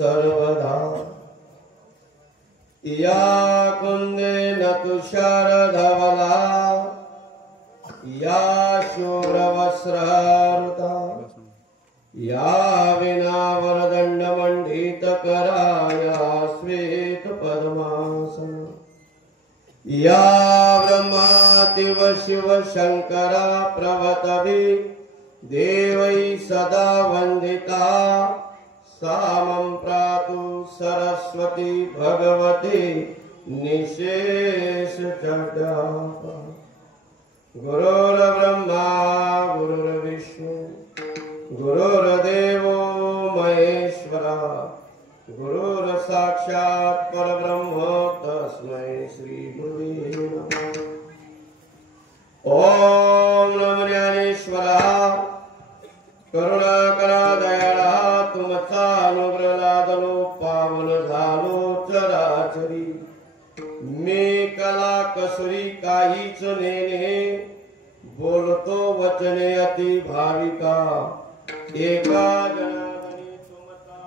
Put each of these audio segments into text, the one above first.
सर्वदा या कुंदेन तुषारधवला या शुभ्रवस्त्रावृता या विना वरदंडमंडितकरा या श्वेत पद्मासन या ब्रह्मातिव शिव शंकरा प्रभतभि देवै सदा वंदिता सामं प्रातु सरस्वती भगवती निशेष जगदापा गुरुर्ब्रह्मा गुरुर्विष्णु गुरुर्देवो महेश्वरा गुरुर्साक्षात् परब्रह्म तस्मै श्री गुरुवे नमः। ओम नमो ज्ञानेश्वरा करुणाकरा दयाळा तुमचा अनुग्रह लादलो पावन झालो चराचरी मी कला कसुरी काहीच नेने बोलतो वचने अति भाविका एका जनार्दनी तुमचा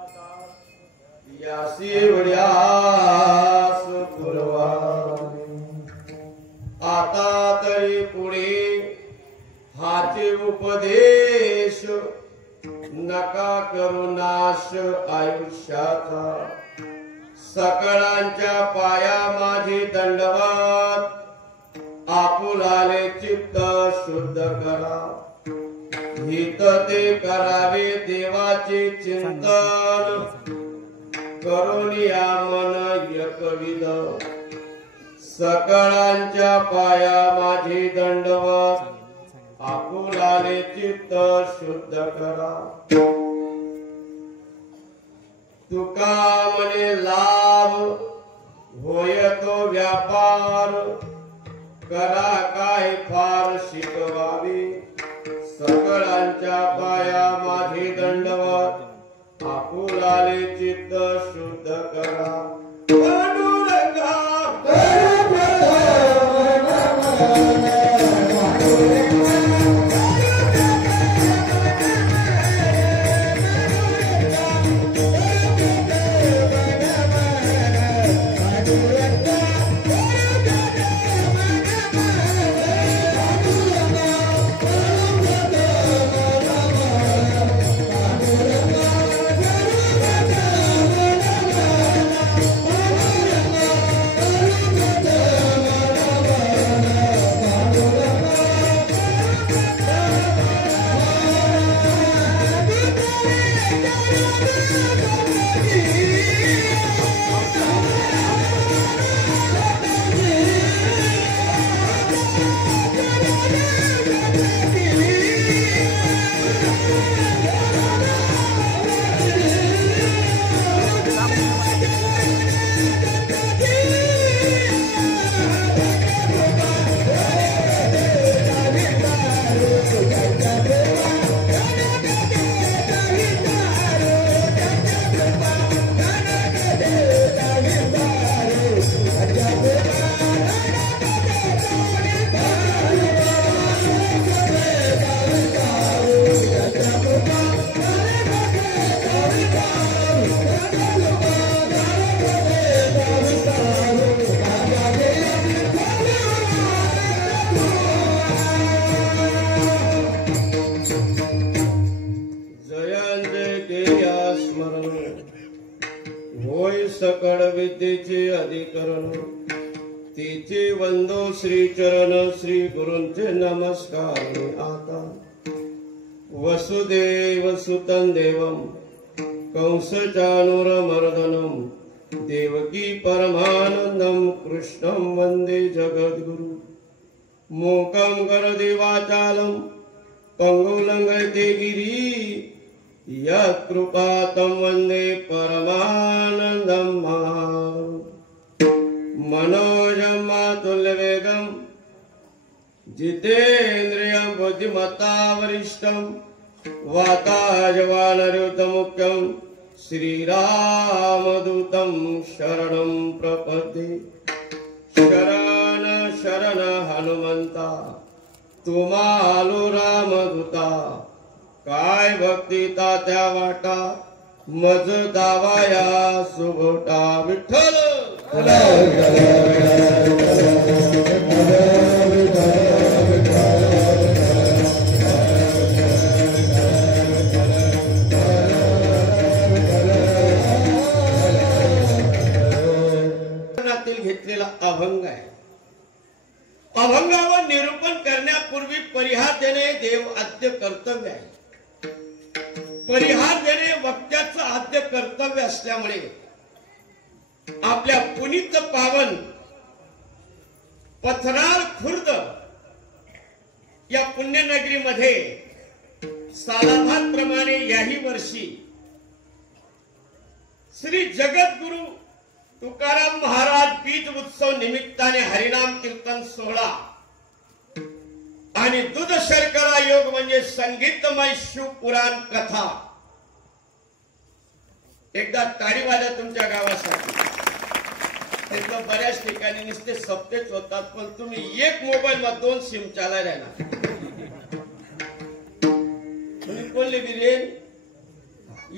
यासी वड्यास पुरवावे आता तरी पुढे हाचे उपदेश नका करू नाश आयुष्याचा सकळांच्या पाया माझी दंडवत आपुलाले चित्त शुद्ध करा हित ते करावे देवाचे चिंतन करून या मन एकविध सकळांच्या पाया माझी दंडवत आपुलाले चित्त शुद्ध करा तुका मने लाभ होय तो व्यापार करा काय फार शिकवावे सकळांच्या पाया माझी दंडवत आपुलाले चित्त शुद्ध करा पांडुरंगा सकळ विद्येचे अधिकरण तिचे वंदो श्री चरण श्री गुरूंचे नमस्कार आता वसुदेव सुतं देवं कंसचाणूरमर्दनं देवकी परमानंदं कृष्णं वंदे जगद्गुरु मूकं करोति वाचालं पंगुं लंघयते गिरिं यत्कृपातं वंदे परमानंदं मनोजं मातुल्यवेगं जितेन्द्रियं बुद्धिमत्ता वरिष्ठं वातायवानरुतमुख्यं श्रीरामदूतं शरणं प्रपद्ये शरण शरण हनुमंता तुम्हालो रामदूता काय भक्ती तात्या वाटा मज दावाया सुभोटा विठ्ठल घेतलेला अभंग आहे. अभंगावर निरूपण करण्यापूर्वी परिहार देणे देव आद्य कर्तव्य आहे. परिहार देणे वक्त्याचं आद्य कर्तव्य असल्यामुळे आपल्या पुनीत पावन पथनार खुर्द या पुण्यनगरीमध्ये सालाभाप्रमाणे याही वर्षी श्री जगद्गुरु तुकाराम महाराज बीज उत्सव निमित्ताने हरिनाम कीर्तन सोहळा आणि दूध शर्करा योग म्हणजे संगीतमय शिवपुराण कथा. एकदा टाळी वाजा तुमच्या गावासाठी. एकदम बऱ्याच ठिकाणी नुसते सप्तेच होतात पण तुम्ही एक मोबाईल मध्ये 2 सिम चालायला ना तुम्ही कोणले बिरेन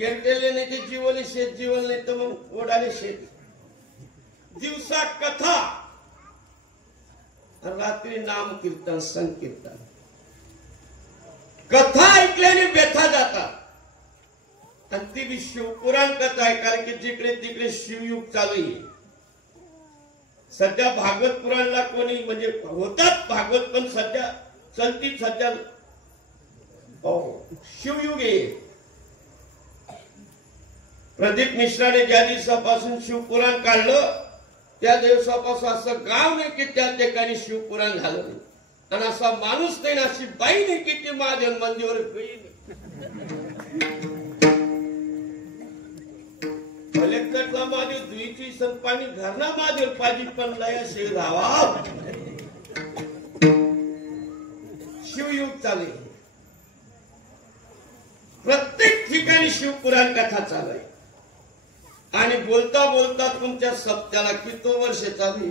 एअरटेल नाही ते जीवन शेत जीवन नाही तर मग ओढाले शेत. दिवसा कथा रात्री नाम कीर्तन संकीर्तन. कथा ऐकल्याने व्यथा जातात आणि ती बी शिवपुराण कथा आहे. कारण की जिकडे तिकडे शिवयुग चालू आहे. सध्या भागवत पुराणला कोणी म्हणजे होतात भागवत पण सध्या चलती सध्या शिवयुग आहे. प्रदीप मिश्राने ज्या दिवसापासून शिवपुराण काढलं त्या दिवसापासून असं गाव नाही की त्या ठिकाणी शिवपुराण झालं नाही. आणि असा माणूस नाही अशी बाई नाही की ती महादेव मंदिरावर कलेक्टरला महादेव दुईची संपाणी घरना महादेव पाजी पण लया शेव धावा शिवयुग चालू. प्रत्येक ठिकाणी शिवपुराण कथा चालू आहे. आणि बोलता बोलता तुमच्या सप्त्याला किती वर्ष चालू.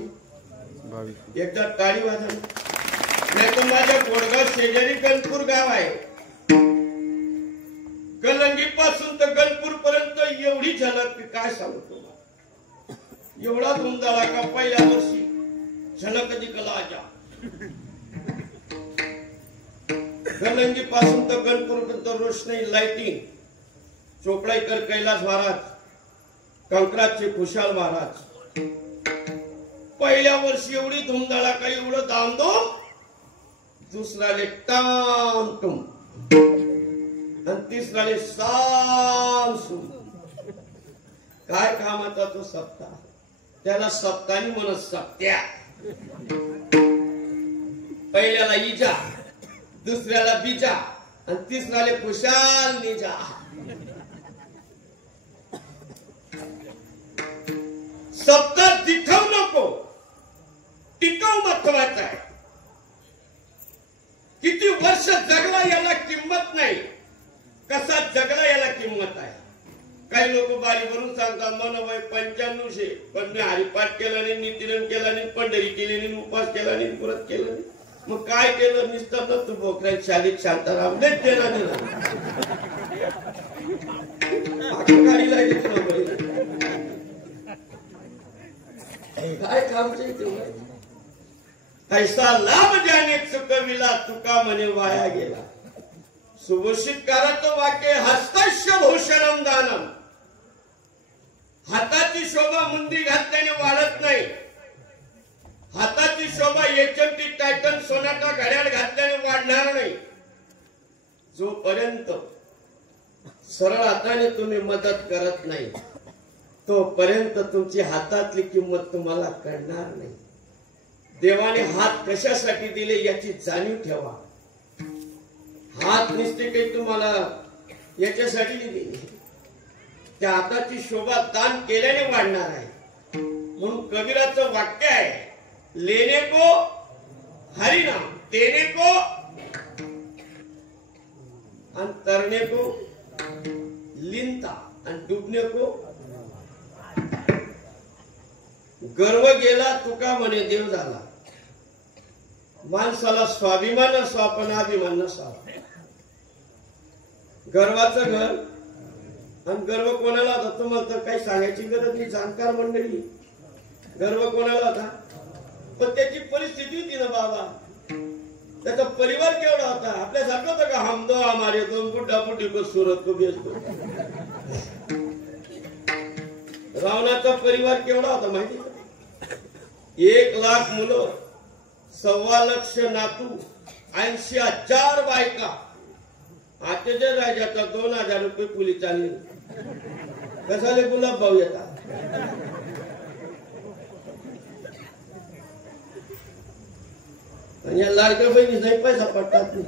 एकदा टाळी वाजव. नाही तर माझ्या गोडगाव शेजारी गणपूर गाव आहे. कलंगी पासून तर गणपूर पर्यंत एवढी झलक काय सांगू तुम्हाला. एवढा धुमधडा का पहिल्या वर्षी झलक दिखला आजा. कलंगी पासून तर गणपूर पर्यंत रोशनी लाइटिंग. चोपडाईकर कैलास महाराज कंकराचे खुशाल महाराज. पहिल्या वर्षी एवढी धुमधडा का एवढं धामधूम. दुसऱ्याले टामटुम आणि तिसऱ्याले सामसूम. काय कामाचा तो सप्ताह. त्याला सप्ताही म्हणत सप्त्या. पहिल्याला इजा दुसऱ्याला बिजा आणि तिसऱ्याले खुशाल निजा. सप्ताह दिखाऊ नको टिकाऊ महत्वाचा आहे. किती वर्ष जगला याला किंमत नाही. कसा जगला याला किंमत आहे. काही लोक बारीवरून सांगतात मन वय 95 पण मी हरिपाठ केला नाही नितीन केला नाही पंढरी केली नाही उपास केला नाही व्रत केलं नाही. मग काय केलं नुसतं तू बोकऱ्या शालीत शांताराम देत देणार गाडीला काय कामचे ऐसा लाभ ज्याने चुकविला तुका म्हणे वाया गेला. सुभूषितकाराचं वाक्य हस्तस्य भूषणम दानम. हाताची शोभा मुंदी घातल्याने वाढत नाही. हाताची शोभा एचएमटी टायटन सोनाटा घड्याळ घातल्याने वाढणार नाही. जोपर्यंत सरळ हाताने तुम्ही मदत करत नाही तोपर्यंत तुमची हातातली किंमत तुम्हाला कळणार नाही. देवाने हात कशासाठी दिले याची जाणीव ठेवा. हात निस्ते काही तुम्हाला याच्यासाठी दिले. त्या हाताची शोभा दान केल्याने वाढणार आहे. म्हणून कबीराचं वाक्य आहे लेने को हरिनाम देने को आणि तरने को लिंता आणि डुबने को. गर्व गेला तुका म्हणे देव झाला. माणसाला स्वाभिमान असावा पण अभिमान नसावा. गर्वाचं घर आणि गर्व कोणाला होता तुम्हाला तर काही सांगायची गरज नाही, जाणकार मंडळी. गर्व कोणाला होता? पण त्याची परिस्थिती होती ना बाबा, त्याचा परिवार केवढा होता. आपल्यासारखं होतं का हम दो हमारे दोन बुड्ढा बुड्ढी को सूरत को भेज दो. रावणाचा परिवार केवढा होता माहिती का? 1 लाख मुलं, 1.25 लाख नातू, 80,000 बायका. आजच्या राजाचा 2,000 रुपये पोलीस चालली. कसाले गुलाब भाऊ येतात. आणि या लाडक्या बहिणी नाही पैसा पडतात नाही.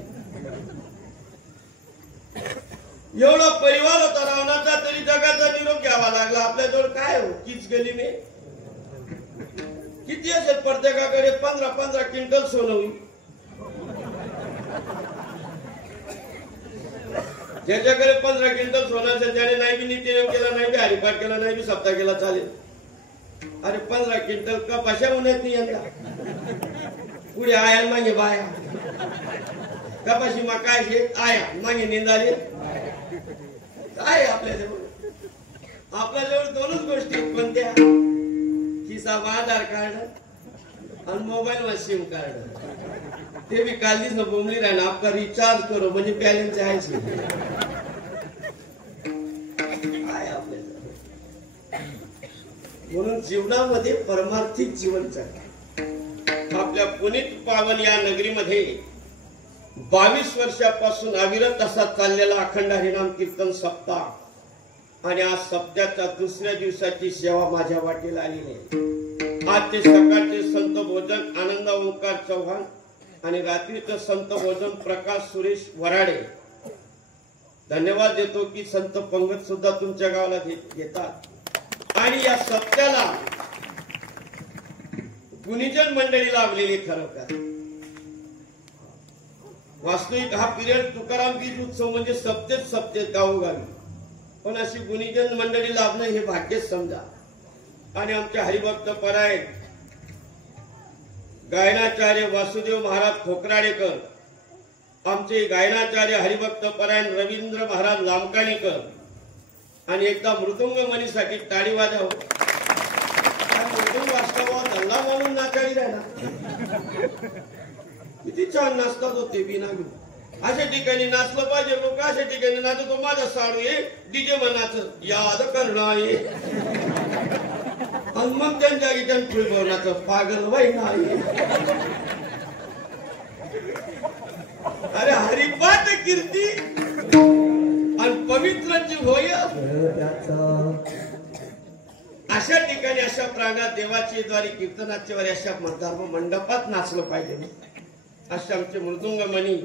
एवढा परिवार होता रावणाचा, तरी जगाचा निरोप घ्यावा लागला. आपल्याजवळ काय हो, कीच गेली नाही. किती असेल प्रत्येकाकडे? 15 क्विंटल सोनं होईल. ज्याच्याकडे 15 क्विंटल सोनं असेल त्याने नाही बी नित्यनेम केला, नाही बी हरिपाठ केला, नाही बी सप्ताह केला चालेल. अरे 15 क्विंटल कपाशा उन्हात नाही यंदा. पुढे आया मागे बाया, कपाशी मा काय शेत आया मागे निंदाले. काय आपल्याजवळ? आपल्याजवळ 2च गोष्टी. कोणत्या? खिसा आधार कार्ड आणि मोबाईल मध्ये सिम कार्ड. ते बी काल दिस बोंबली राहिना, आपका रिचार्ज करो म्हणजे बॅलन्स आहे. काय आपल्याजवळ? म्हणून जीवनामध्ये परमार्थिक जीवन चाललं. आपल्या पुनीत पावन या नगरीमध्ये 22 वर्षापासून अविरत असा चाललेला अखंड हरिनाम कीर्तन सप्ताह, आणि आज सप्त्याच्या दुसऱ्या दिवसाची सेवा माझ्या वाटेला आलेली आहे. आजचे सकाळचे संत भोजन आनंद ओंकार चव्हाण आणि रात्रीचं संत भोजन प्रकाश सुरेश वराडे. धन्यवाद देतो की संत पंगत सुद्धा तुमच्या गावाला येतात. आणि या सप्त्याला गुणीजन मंडळी लाभलेली. खरोखर वास्तविक हा पिरियड तुकाराम बीज उत्सव म्हणजे सप्तेत गावोगावी, पण अशी गुणीजन मंडळी लाभणं हे भाग्यच समजा. आणि आमच्या हरिभक्त परायण गायनाचार्य वासुदेव महाराज खोकराडेकर, आमचे गायनाचार्य हरिभक्त परायण रवींद्र महाराज लामकाणीकर, आणि एकदा मृदुंग मनीसाठी टाळी वाजव. मृदुंग वाजता धल्ला म्हणून नाचाळी राहिला. किती छान नाचतात होते बिना घेऊन. अशा ठिकाणी नाचलं पाहिजे. लोक अशा ठिकाणी नाचतो. माझा साडू ये डीजे मनाचं याद करणार आहे, आणि मग त्यांच्या इथं फुलभवनाचं पागल वाई नाही. अरे हरिपाठ कीर्ती आणि पवित्रची होय. अशा ठिकाणी अशा प्रांगात देवाची द्वारी कीर्तनाची वारी अशा धर्म मंडपात नाचलं पाहिजे. असे आमचे मृदुंग मणी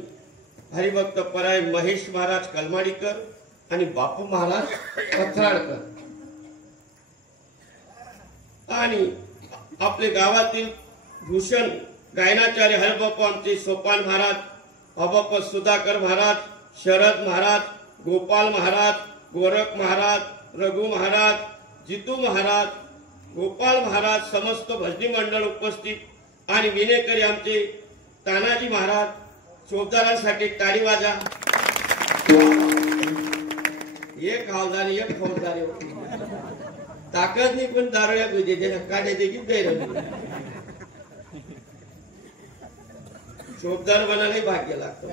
हरिभक्त परायण महेश महाराज कलमाडीकर आणि बापू महाराज पथराळकर, आणि आपले गावातील भूषण गायनाचार्य हरिबापू आमचे सोपान महाराज, अबाप सुधाकर महाराज, शरद महाराज, गोपाल महाराज, गोरख महाराज, रघु महाराज, जितू महाराज, गोपाल महाराज, समस्त भजनी मंडळ उपस्थित, आणि विनेकरी आमचे तानाजी महाराज. चोपदारांसाठी टाळी वाजा. एक हवालदार एक फौजदार ताकद नाही, पण दारुड्या पाहिजे त्याला काढे देखील गैर. चोपदार बनायलाही भाग्य लागतं.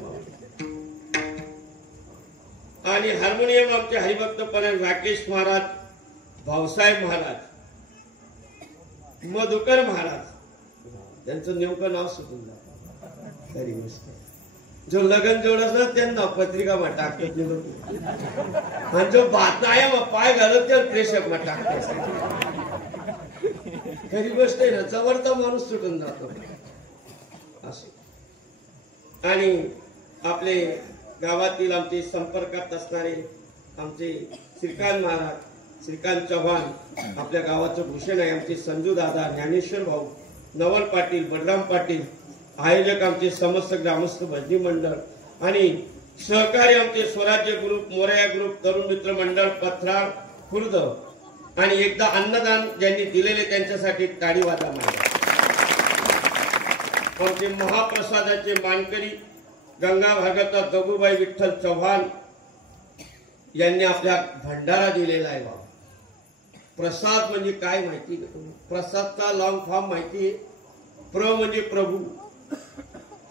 आणि हार्मोनियम आमचे हरिभक्त परायण राकेश महाराज, भाऊसाहेब महाराज, मधुकर महाराज. त्यांचं नेमकं नाव सुटून जातं. खरी गोष्ट. जो लगन जोड असतात त्यांना पत्रिका मा टाकतात लोक, आणि जो बातम्या मग पाय घालत त्याला प्रेशक मा टाकतात. खरी गोष्ट आहे ना. जवळचा माणूस सुटून जातो असे. आणि आपले गावातील आमचे संपर्कात असणारे आमचे श्रीकांत महाराज, श्रीकांत चव्हाण, आपल्या गावाचं भूषण आहे आमचे संजू दादा, ज्ञानेश्वर भाऊ, नवल पाटील, बलराम पाटील, आयोजक आमचे समस्त ग्रामस्थ भजनी मंडळ, आणि सहकारी आमचे स्वराज्य ग्रुप, मोरया ग्रुप, तरुण मित्र मंडळ पथराळ खुर्द, आणि एकदा अन्नदान ज्यांनी दिलेले त्यांच्यासाठी टाळी वाजा मारा. आमचे महाप्रसादाचे मानकरी गंगा भागवता दगूबाई विठ्ठल चव्हाण, यांनी आपल्या भंडारा दिलेला आहे बाबा. प्रसाद म्हणजे काय माहिती का तुम्ही? प्रसादचा लॉंग फॉर्म माहिती आहे? प्र म्हणजे प्रभू,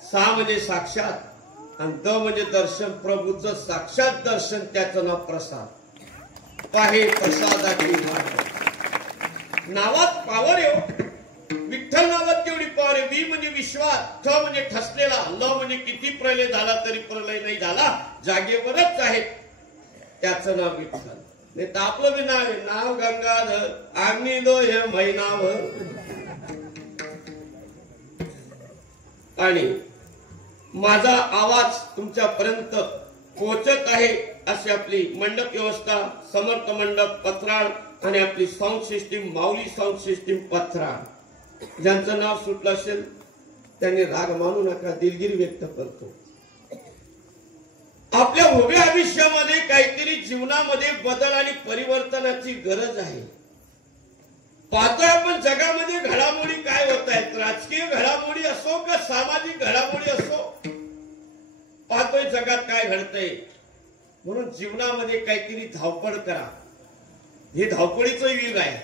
सा म्हणजे साक्षात आणि द म्हणजे दर्शन. प्रभूचं साक्षात दर्शन, त्याचं नाव प्रसाद. पाहे प्रसादाची वाट. नावात पावर आहे. विठ्ठल नावात केवढी पावर आहे. वी म्हणजे विश्वास, ठ म्हणजे ठसलेला, ल म्हणजे किती प्रलय झाला तरी प्रलय नाही झाला, जागेवरच आहे, त्याचं नाव विठ्ठल. नाही तर आपलं बी नाव आहे, नाव गंगाधर आम्ही दो हे महिनाभर. आणि माझा आवाज तुमच्यापर्यंत पोहोचत आहे अशी आपली मंडप व्यवस्था, समर्थ मंडप पथराळ आणि आपली साऊंड सिस्टीम माऊली साऊंड सिस्टीम पथराळ. ज्यांचं नाव सुटलं असेल त्यांनी राग मानू नका, दिलगिरी व्यक्त करतो. आपल्या उभ्या आयुष्यामध्ये काहीतरी जीवनामध्ये बदल आणि परिवर्तनाची गरज आहे. पाहतोय आपण जगामध्ये घडामोडी काय होत आहेत. राजकीय घडामोडी असो का सामाजिक घडामोडी असो, पाहतोय जगात काय घडतंय. म्हणून जीवनामध्ये काहीतरी धावपळ करा. हे धावपळीचं युग आहे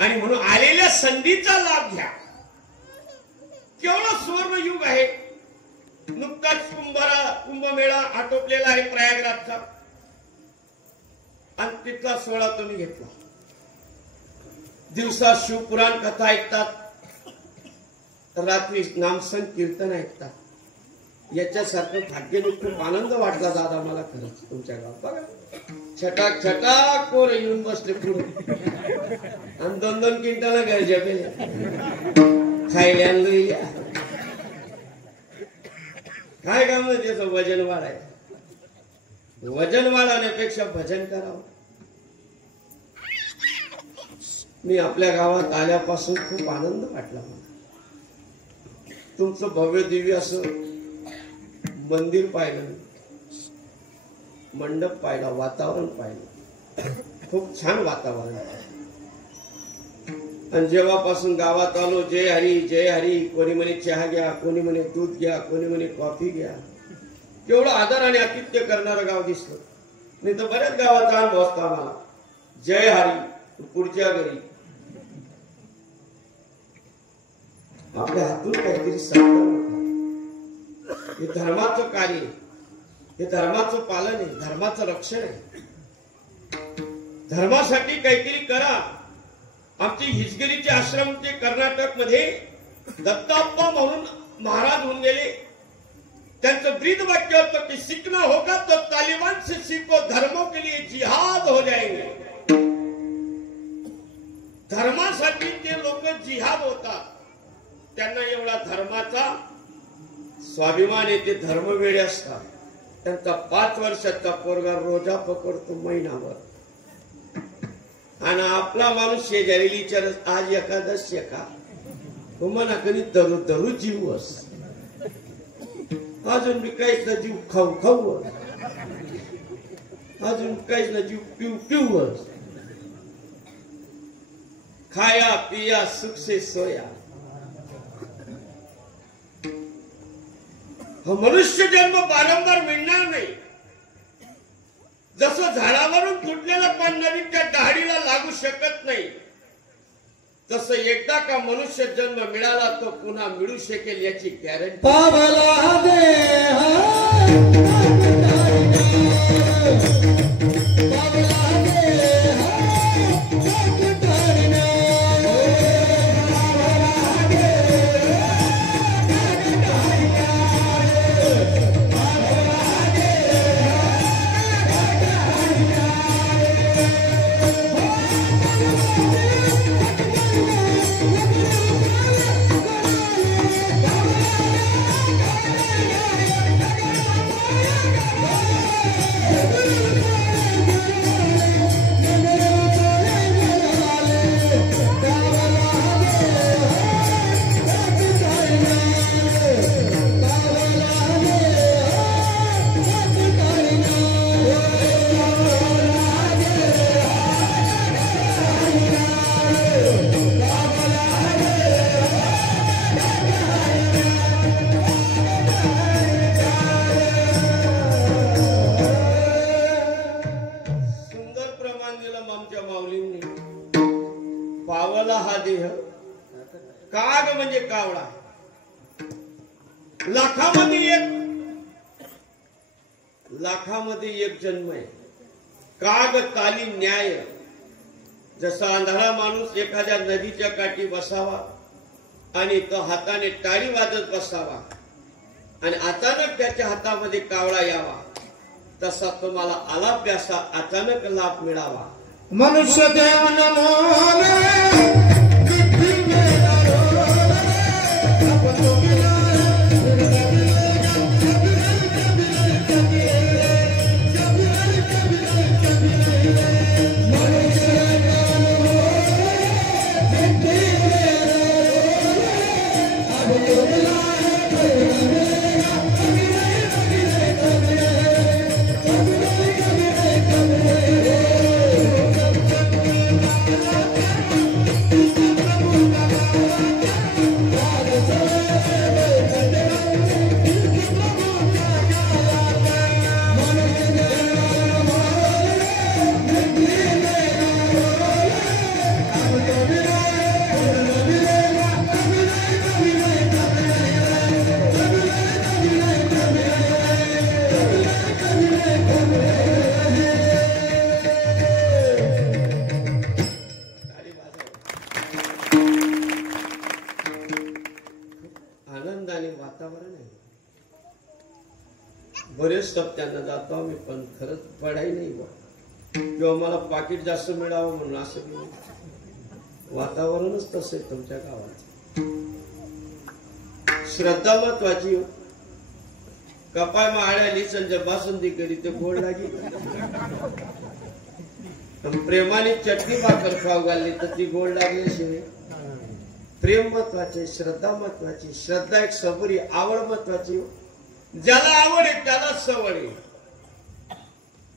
आणि म्हणून आलेल्या संधीचा लाभ घ्या. केवढं सुवर्ण युग आहे. नुकताच कुंभमेळा आटोपलेला आहे प्रयागराजचा आणि तिथला सोहळा तुम्ही घेतला. दिवसा शिवपुराण कथा ऐकतात, रात्री नामसंग कीर्तन ऐकतात. याच्यासारखं भाग्याने खूप आनंद वाटला दादा मला खरंच तुमच्या गावात. बघा छटाक छटाक कोर येऊन बसले पुढे आणि 2-2 क्विंटल घर जेवले खायला आणलं. काय काम आहे त्याचं? वजन वाढायचं. वजन वाढवण्यापेक्षा भजन करावं. मी आपल्या गावात आल्यापासून खूप आनंद वाटला मला. तुमचं भव्य दिव्य असं मंदिर पाहिलं, मंडप पाहिला, वातावरण पाहिलं, खूप छान वातावरण. आणि जेव्हापासून गावात आलो, जय हरी जय हरी, कोणी म्हणे चहा घ्या, कोणी म्हणे दूध घ्या, कोणी म्हणे कॉफी घ्या. केवढं आदर आणि आतिथ्य करणारं गाव दिसलं. नाही तर बऱ्याच गावाचा अनुभव असतो आम्हाला. जय हरी पुढच्या घरी. आपल्या हातून काहीतरी साकार. हे धर्माचं कार्य, हे धर्माचं पालन आहे, धर्माचं रक्षण आहे. धर्मासाठी काहीतरी करा. आमचे हिजगिरीचे आश्रम ते कर्नाटक मध्ये दत्ताप्पा म्हणून महाराज होऊन गेले. त्यांचं ब्रीद वाक्य होतं की सीखना होगा तो तालिबान से सीखो, धर्मों के लिए जिहाद हो जाएंगे. धर्मासाठी ते लोक जिहाद होतात. त्यांना एवढा धर्माचा स्वाभिमान आहे. ते धर्मवेडे असतात. त्यांचा 5 वर्षाचा पोरगा रोजा पकडतो महिनाभर. आणि आपला माणूस शेजारी विचारत आज एकादशी का? म्हणा कधी दरू जीवस. अजून मी काहीच ना जीव खाऊ खाऊ, अजून काहीच ना जीव पिऊ पिऊच. खाया पिया सुख से सोया. हा मनुष्य जन्म वारंवार मिळणार नाही. जसं झाडावरून तुटलेलं पान नवीन त्या डहाळीला लागू शकत नाही, तसं एकदा का मनुष्य जन्म मिळाला तो पुन्हा मिळू शकेल याची गॅरंटी. दिलं आमच्या माऊलींनी. पावला हा देह काग म्हणजे कावळा. लाखामध्ये एक जन्म आहे. काग ताली न्याय. जसा आंधळा माणूस एखाद्या नदीच्या काठी बसावा आणि तो हाताने टाळी वाजत बसावा आणि अचानक त्याच्या हातामध्ये कावळा यावा, तसा तुम्हाला आलाभ्यासा अचानक लाभ मिळावा. मनुष्य वातावरण आहे. बरेच टप्प्यांना जातो आम्ही, पण खरंच पडाई नाही बा, किंवा मला पाकिट जास्त मिळावं म्हणून असं नाही. वातावरणच तसं आहे तुमच्या गावात. श्रद्धा महत्वाची. कपाय माळ्याली संजय बासुंदी करी ते गोड लागी. प्रेमाने चटणी भाकर खाऊ घालली तर ती गोड लागल्याशिवाय. प्रेम महत्वाचे, श्रद्धा महत्वाची. श्रद्धा एक सबुरी, आवड महत्वाची. ज्याला आवड आहे त्याला सवड आहे.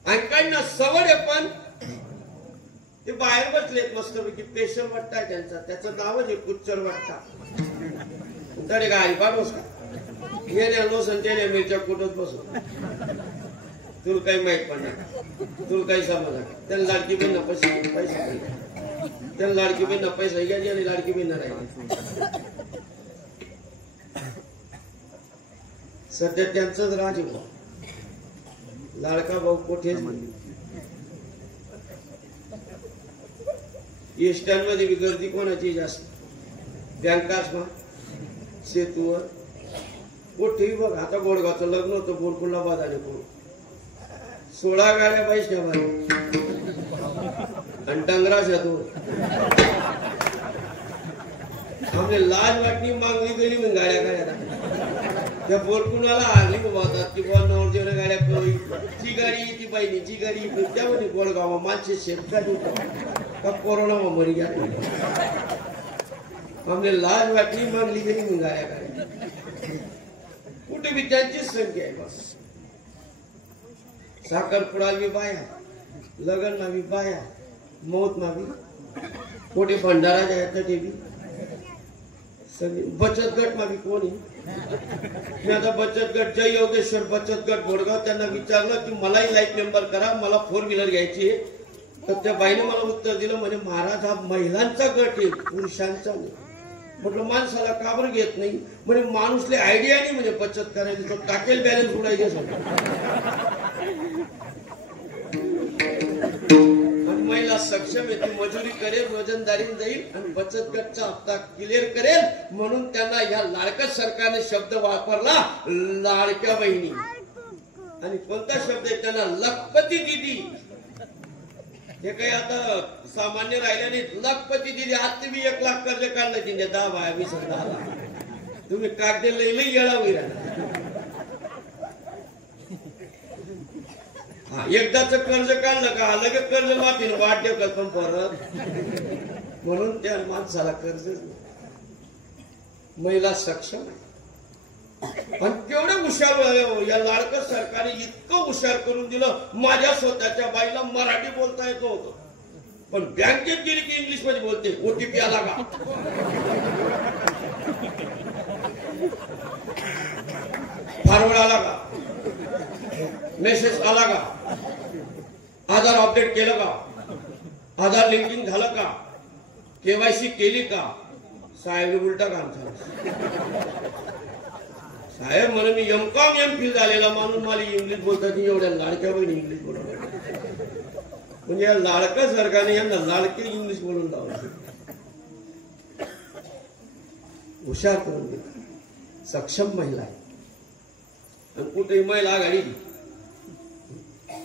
आणि काहींना सवड आहे पण ते बाहेर बसलेत मस्तपैकी. पेशल वाटत आहे त्यांचा, त्याचं नावच आहे कुच्चर वाटता. तरी गाडी पाडोस का येण्या लोसन त्याने मिरच्या कुठत बसू. तुला काही माहित पडणार, तुला काही समजा. त्याला लाडकी बहिण पैसे त्याला लाडकी बहिण पैसा घ्यायची आणि लाडकी बहिण राहिली. सध्या त्यांचंच राज आहे. लाडका भाऊ कोठेच नाही. इष्टांमध्ये बी गर्दी कोणाची जास्त. बँकासमा, सेतूवर, कुठेही बघ. आता गोडगावचं लग्न होतं बोरकुंडला बाजारे कोण 16 गाड्या बाईस आणि डंगराच्या दोन. आमने लाज वाटणी मागणी गेली मग गाड्या त्या बोरकुंडाला आली बाबा की बॉल नवरदेव गाड्या ती गाडी ती बाईनीची गाडी त्यामध्ये गोडगाव माणसे शेतकरी का कोरोना मरी घ्या. आमने लाज वाटणी मागली गेली मग गाड्या कुठे बी त्यांचीच संख्या आहे. बस साखरपुडा बी बाया, लग्न ना बी बाया, मौत ना बी कुठे भंडारा जायचं ते बी सगळी. बचत गट मा बी कोणी. मी आता बचत गट जय योगेश्वर बचत गट गोडगाव त्यांना विचारलं की मलाही लाईफ मेंबर करा, मला 4 व्हीलर घ्यायची आहे. तर त्या बाईने मला उत्तर दिलं म्हणजे महाराज हा महिलांचा गट आहे, पुरुषांचा नाही. म्हटलं माणसाला का बरं घेत नाही. म्हणजे माणूसले आयडिया नाही म्हणजे बचत करायची, तो टाकेल बॅलन्स उडायचे. महिला सक्षम आहे, ती मजुरी करेल, रोजंदारी जाईल आणि बचत गटचा हप्ता क्लिअर करेल. म्हणून त्यांना या लाडक्या सरकारने शब्द वापरला लाडक्या बहिणी. आणि कोणता शब्द आहे त्यांना लखपती दिदी. हे काही आता सामान्य राहिले नाही. लखपती दिदी. आज तुम्ही 1 लाख कर्ज काढलं तिने 10 बाया 20 तुम्ही कागदे लई येळा होईल. एकदाच कर्ज काढलं का लगेच कर्ज माफी वाट देऊ का परत. म्हणून त्या माणसाला कर्ज. महिला सक्षम आहे. पण केवढे हुशार या लाडकं सरकारने इतकं हुशार करून दिलं. माझ्या स्वतःच्या बाईला मराठी बोलता येत नव्हतं, पण बँकेत गेली की इंग्लिश मध्ये बोलते. ओटीपी आला का, फॉरवर्ड आला का, मेसेज आला का, आधार अपडेट केलं का, आधार लिंकिंग झालं का, केवायसी केली का? साहेब उलटा काम झालं. साहेब म्हणे मी एम.कॉम एम.फिल झालेला माणूस, मला इंग्लिश बोलतात एवढ्या लाडक्या बहिणी इंग्लिश बोलवलं. म्हणजे या लाडका सरकारने यांना लाडके इंग्लिश बोलून लावलं. हुशार करून दिला, सक्षम महिला आहे. आणि कुठेही महिला आघाडी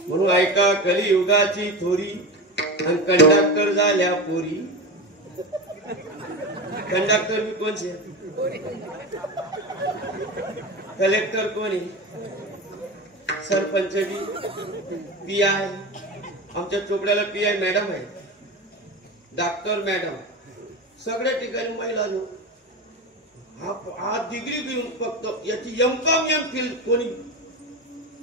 म्हणून ऐका कलियुगाची थोरी आणि कंडक्टर झाल्या पोरी. कंडक्टर मी कोणचे, कलेक्टर कोणी, सरपंच बी, पीआय, आमच्या चोपड्याला पीआय मॅडम आहे, डॉक्टर मॅडम, सगळ्या ठिकाणी महिला जो हा डिग्री घेऊन फक्त याची एम.कॉम एम.फिल, कोणी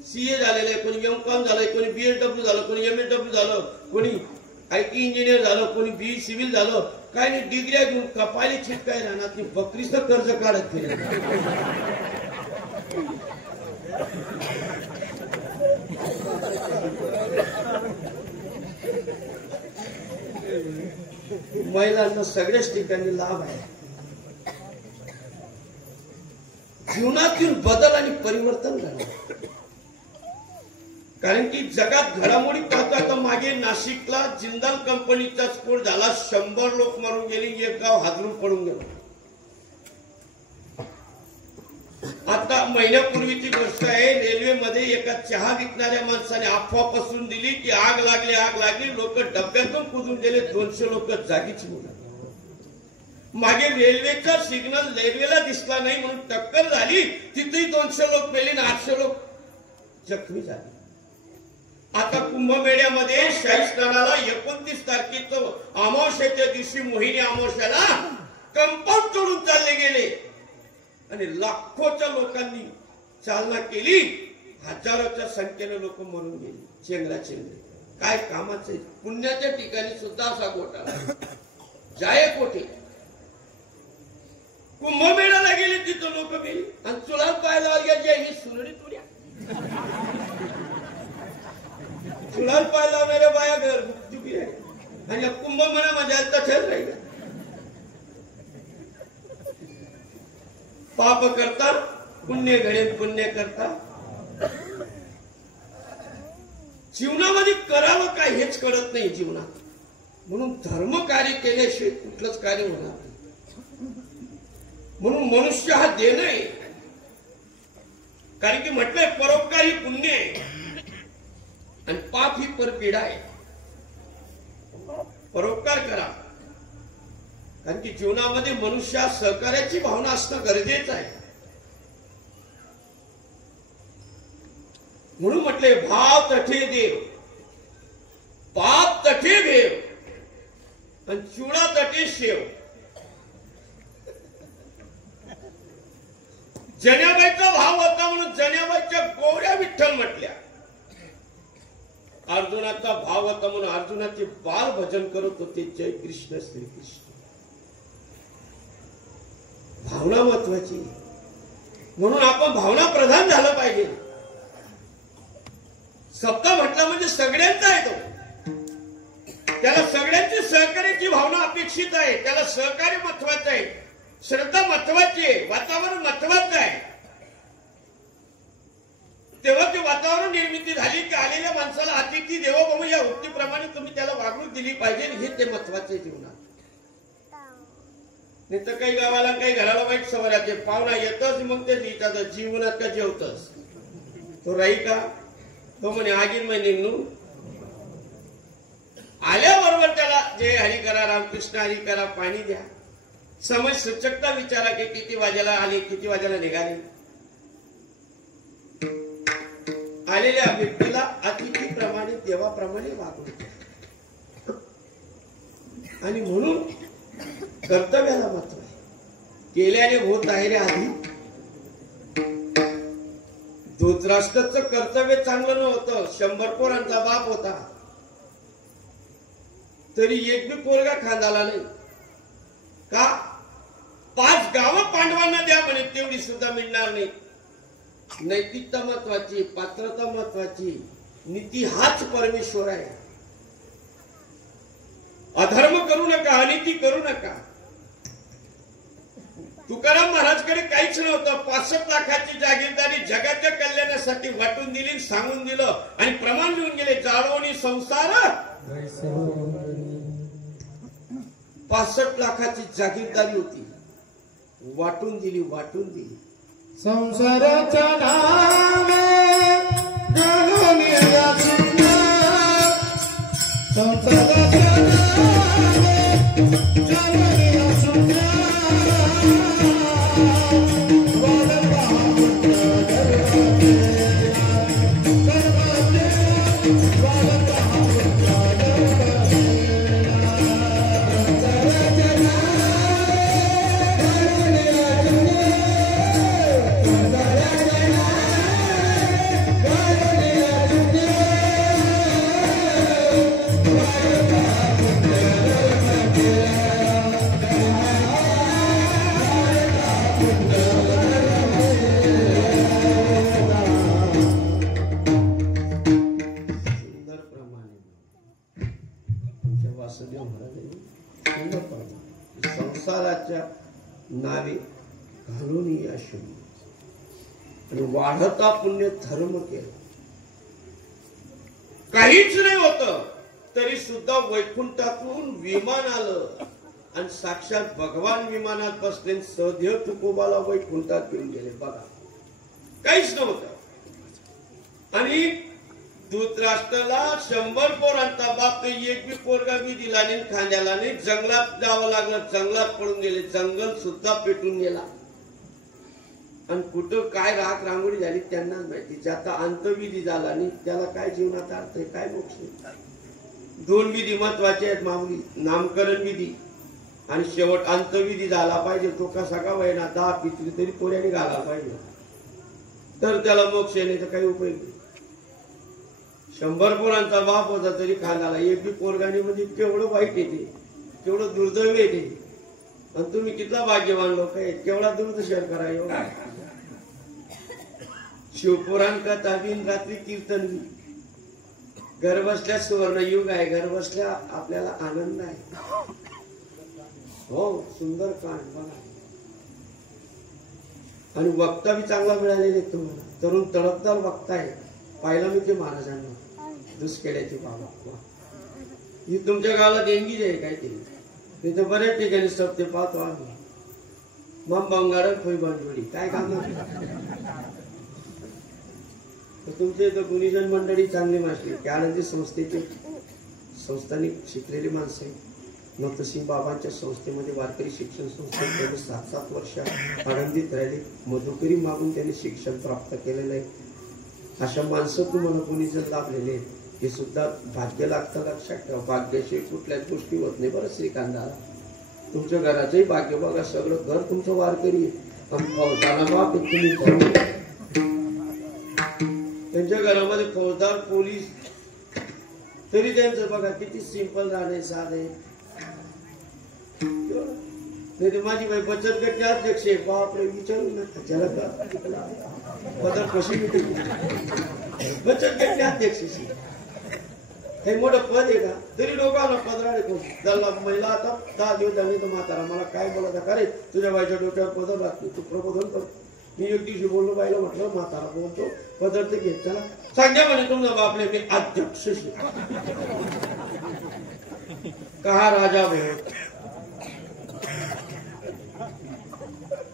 सीए झालेलं आहे, कोणी एम.कॉम झालंय, कोणी बीएसडब्ल्यू झालं, कोणी एमएसडब्ल्यू झालं, कोणी आयटी इंजिनियर झालं, कोणी बी सिव्हिल झालं. काय नाही डिग्र्या घेऊन कपाली छिटकाय राहणार, बकरीचं कर्ज काढत फिरत. महिलांना सगळ्याच ठिकाणी लाभ आहे. जीवनातील बदल आणि परिवर्तन झालं. कारण की जगात घडामोडी पाहता आता मागे नाशिकला जिंदाल कंपनीचा स्फोट झाला, 100 लोक मरून गेले, एक गाव हादरून पडून गेलं. आता महिन्यापूर्वीची गोष्ट आहे, रेल्वेमध्ये एका चहा विकणाऱ्या माणसाने अफवा पसरून दिली की आग लागली, लोक डब्यातून कुदून गेले, 200 लोक जागीच मुलं. मागे रेल्वेचा सिग्नल रेल्वेला दिसला नाही म्हणून टक्कर झाली, तिथेही 200 लोक मेले आणि 800 लोक जखमी झाले. आता कुंभमेळ्यामध्ये शाही स्नानाला 29 तारखेचं अमावस्येच्या दिवशी मोहिनी अमावस्याला कंपाऊंड तोडून चालले गेले आणि लाखोच्या लोकांनी चालना केली, हजारोच्या संख्येने लोक मरून गेली. चेंगराचेंगरी काय कामाचे. पुण्याच्या ठिकाणी सुद्धा असा घोटाळा, जाय कोठे कुंभमेळ्याला गेले, तिथं लोक गेली आणि चुला पाहायला गेली ही सुरळी तुऱ्या. चुलावर पाय लावणाऱ्या बाया घर चुकी आहे आणि कुंभमेळा म्हणजे तसेच राहील. पाप करता पुण्य घडेल, पुण्य करता. जीवनामध्ये करावं काय हेच कळत नाही जीवनात. म्हणून धर्म कार्य केल्याशिवाय कुठलंच कार्य होणार नाही. म्हणून मनुष्य हा देण आहे. कारण की म्हटलंय परोपकार ही पुण्य आहे आणि पाप ही परपीडा आहे. परोपकार करा, कारण की जीवनामध्ये मनुष्यात सहकार्याची भावना असणं गरजेचं आहे. म्हणून म्हटले भाव तठे देव, पाप तठे भेव आणि चुडा तठे शेव. जन्याबाईचा भाव होता म्हणून जन्याबाईच्या गोऱ्या विठ्ठल म्हटल्या. अर्जुनाचा भाव होता म्हणून अर्जुनाचे बाल भजन करत होते, जय कृष्ण श्रीकृष्ण. भावना महत्वाची, म्हणून आपण भावना प्रधान झालं पाहिजे. सत्ता म्हटला म्हणजे सगळ्यांचा आहे तो, त्याला सगळ्यांची सहकार्याची भावना अपेक्षित आहे, त्याला सहकार्य महत्वाचं आहे, श्रद्धा महत्वाची आहे, वातावरण महत्वाचं आहे. तेव्हा ते वातावरण निर्मिती झाली की आलेल्या माणसाला अतिथी देवो भव या उक्तीप्रमाणे तुम्ही त्याला वागणूक दिली पाहिजे, हे ते महत्वाचे जीवनात. नाही तर काही गावाला काही घराला वाईट सवय राहते, पाहुणा येतच मग ते लिहितात जीवनात का जेवतच तो राही का, तो म्हणे आगीन मै निघून आल्याबरोबर त्याला जय हरी करा, रामकृष्ण हरी करा, पाणी द्या, समज सूचकता विचारा की किती वाजेला आली, किती वाजेला निघाली. आलेल्या व्यक्तीला अतिथीप्रमाणे देवाप्रमाणे वागवतो. आणि म्हणून कर्तव्याला महत्व आहे. केल्याने होत आहे रे आधी. धृतराष्ट्राचं कर्तव्य चांगलं नव्हतं, 100 पोरांचा बाप होता, तरी एक बी पोरगा खांदाला नाही का. 5 गावं पांडवांना द्या म्हणे, तेवढी सुद्धा मिळणार नाही. नैतिकता महत्वाची, पात्रता महत्वाची, नीती हाच परमेश्वर आहे. अधर्म करू नका, अनिती करू नका. तुकाराम महाराजकडे काहीच नव्हतं. 65 लाखाची जागीरदारी जगाच्या कल्याणासाठी वाटून दिली, सांगून दिलं आणि प्रमाण लिहून गेले. जाळवणी संसार 65 लाखाची जागीरदारी होती, वाटून दिली, वाटून दिली. संसाराच्या नावे घालून या सुंदर, संसाराच्या नावे घालून या सुंदर. संसाराच्या नावे घालून या शून्य आणि वाढता पुण्य धर्म केलं. काहीच नाही होत तरी सुद्धा वैकुंठातून विमान आलं आणि साक्षात भगवान विमानात बसले, सदैव तुकोबाला वैकुंठात घेऊन गेले. बघा, काहीच नव्हतं. आणि धृतराष्ट्राला 100 पोरांचा बाप, एक बी पोरगा बी दिला नाही, खांद्याला नाही. जंगलात जावं लागलं, जंगलात पडून गेले, जंगल सुद्धा पेटून गेला. आणि कुठं काय राख रांगोळी झाली त्यांना माहिती. ज्याचा अंतविधी झाला नाही त्याला काय जीवनात अर्थ आहे, काय मोक्ष आहे. 2 विधी महत्वाचे आहेत माऊली, नामकरण विधी आणि शेवट अंतविधी झाला पाहिजे. तो कसा का वयना 10 पितरी तरी पोऱ्याने घाला पाहिजे, तर त्याला मोक्ष येण्याचा काही उपयोग नाही. 100 पोरांचा बाप होता तरी खांदाला एक बी पोरगाने, म्हणजे केवढं वाईट येते, केवढं दुर्दैव येते. आणि तुम्ही कितला भाग्यवान लोक आहेत, केवढा दुर्दशा करा. एवढा शिवपुराण कथा बिन, रात्री कीर्तन बी. घर बसल्या सुवर्ण युग आहे, घर बसल्या आपल्याला आनंद आहे. हो, सुंदर कांड बघा. आणि वक्ता बी चांगला मिळालेले तुम्हाला, तरुण तडकदार वक्ता आहे. पाहिलं मी ते महाराजांना दुसखेड्याची बाबा. ही तुमच्या गावाला देणगी आहे काहीतरी, तिथे बऱ्याच ठिकाणी सप्ते पाहतो आम्ही. मग बंगाड खोई बांधवडी काय काम. तुमच्या इथं गुणीजन मंडळी चांगली मासली की आनंदी संस्थेचे संस्थानिक शिकलेली माणसं आहे. नवतसिंग बाबांच्या संस्थेमध्ये वारकरी शिक्षण संस्थेत त्यांनी 7-7 वर्ष आनंदीत राहिले. मधुकरी मागून त्यांनी शिक्षण प्राप्त केलेलं आहे. अशा माणसं तुम्हाला कोणी जर लाभलेले आहेत, हे सुद्धा भाग्य लागतं. लक्षात ठेवा, भाग्याशिवाय कुठल्याच गोष्टी होत नाही. बरं श्रीकांताला तुमच्या घराचंही भाग्य बघा, सगळं घर तुमचं वारकरी बाप तुम्ही. त्यांच्या घरामध्ये फौजदार, पोलीस, तरी त्यांचं बघा किती सिंपल राहणे, साधे. नाही तर माझी बाई बचत गटचे अध्यक्ष आहे, बापरे विचारू नका. ज्याला पदर कशी मिळते, बचत गटचे अध्यक्ष हे मोठं पद आहे का, तरी लोकांना पदराने त्याला महिला आता 10 दिवस झाले तर म्हातारा मला काय बोलत का रे, तुझ्या बाईच्या डोक्यावर पदर लागते, तू प्रबोधन कर. मी एक दिवशी बोललो बाईला, म्हटलं म्हातारा बोलतो पदर तर घेत चला. सांगा म्हणे तुमचा बापले मी अध्यक्ष कहा राजा भेट.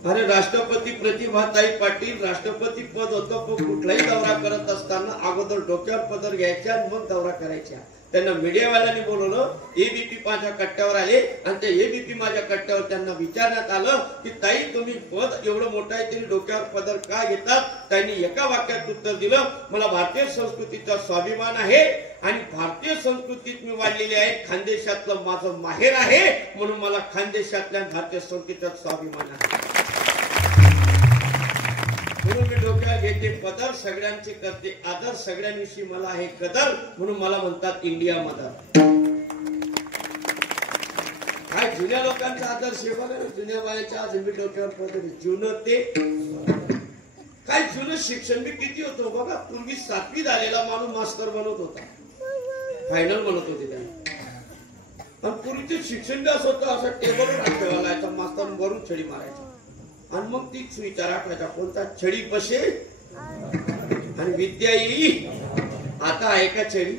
अरे राष्ट्रपती प्रतिभाताई पाटील राष्ट्रपती पद होतं, पण कुठलाही दौरा करत असताना अगोदर डोक्यावर पदर घ्यायच्या मग दौरा करायच्या. त्यांना मीडियावाल्यांनी बोलवलं, एबीपी माझ्या कट्ट्यावर आले आणि त्या एबीपी माझ्या कट्ट्यावर त्यांना विचारण्यात आलं की ताई तुम्ही पद एवढं मोठं आहे तरी डोक्यावर पदर का घेतात. त्यांनी एका वाक्यात उत्तर दिलं, मला भारतीय संस्कृतीचा स्वाभिमान आहे आणि भारतीय संस्कृतीत मी वाढलेली आहे, खानदेशातलं माझं माहेर आहे, म्हणून मला खानदेशातल्या भारतीय संस्कृतीचा स्वाभिमान आहे. म्हणून मी डोक्यावर घेते पदर, सगळ्यांचे करते आदर, सगळ्यांविषयी मला आहे कदर, म्हणून मला म्हणतात इंडिया मदर. काय जुन्या लोकांचा आदर्श आहे बघा, जुन्या बायाच्या आज मी डोक्यावर पदर. जुनं ते काय, जुनं शिक्षण बी किती होतं बघा. पूर्वी 7वी झालेला माणूस मास्टर बनत होता, फायनल बनत होते त्यांना. आणि पूर्वीचे शिक्षण असं होतं, असं टेबलवर ठेवायला लावायचा, मास्तर वरून छडी मारायचा आणि मग ती सुईचा राखायचा कोणता छडी बसे आणि विद्या येईल. आता आहे का छडी?